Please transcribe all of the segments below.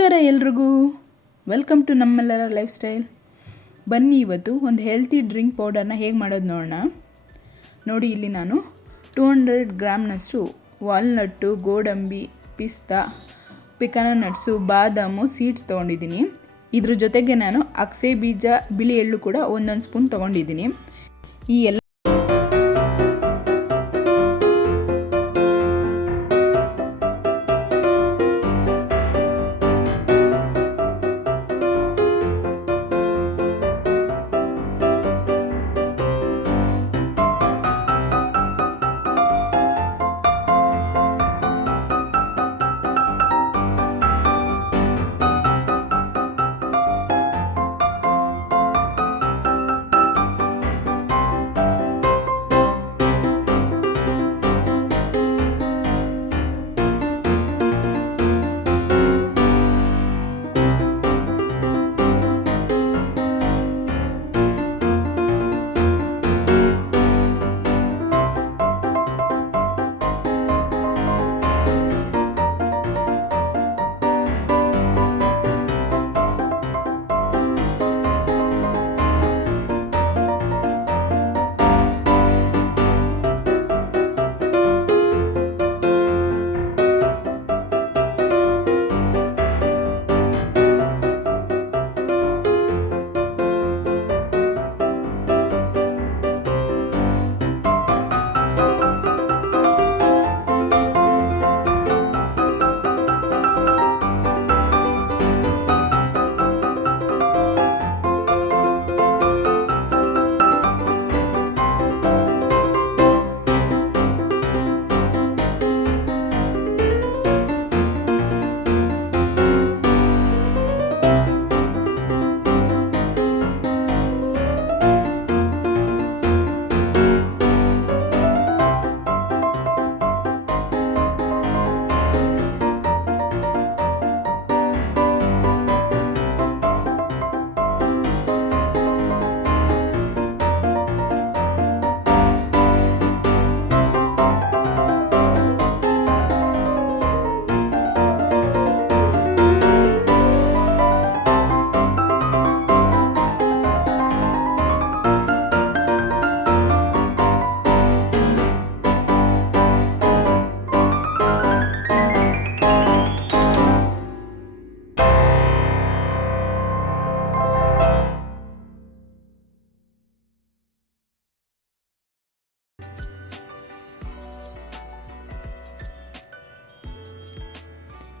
ನಮಸ್ಕಾರ ಎಲ್ರಿಗೂ. Welcome to ನಮ್ಮೆಲ್ಲರ ಲೈಫ್ ಸ್ಟೈಲ್ ಬನ್ನಿ ಇವತ್ತು ಒಂದು ಹೆಲ್ತಿ ಡ್ರಿಂಕ್ ಪೌಡರ್ನ ಹೇಗೆ ಮಾಡೋದು ನೋಡೋಣ. ನೋಡಿ ಇಲ್ಲಿ ನಾನು ಟೂ ಹಂಡ್ರೆಡ್ ಗ್ರಾಮ್ನಷ್ಟು ವಾಲ್ನಟ್ಟು ಗೋಡಂಬಿ, ಪಿಸ್ತಾ ಪಿಕಾನೋ ನಟ್ಸು ಬಾದಾಮು ಸೀಡ್ಸ್ ತೊಗೊಂಡಿದ್ದೀನಿ. ಇದ್ರ ಜೊತೆಗೆ ನಾನು ಅಕ್ಸೆ ಬೀಜ, ಬಿಳಿ ಎಳ್ಳು ಕೂಡ ಒಂದೊಂದು ಸ್ಪೂನ್ ತೊಗೊಂಡಿದ್ದೀನಿ. ಈ ಎಲ್ಲ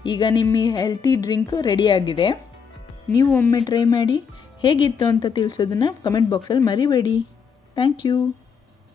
ಈಗ ನಿಮ್ಮ ಹೆಲ್ತಿ ಡ್ರಿಂಕ್ ರೆಡಿಯಾಗಿದೆ ನೀವು ಒಮ್ಮೆ ಟ್ರೈ ಮಾಡಿ ಹೇಗಿತ್ತು ಅಂತ ತಿಳಿಸೋದನ್ನು ಕಮೆಂಟ್ ಬಾಕ್ಸಲ್ಲಿ ಮರಿಬೇಡಿ. Thank you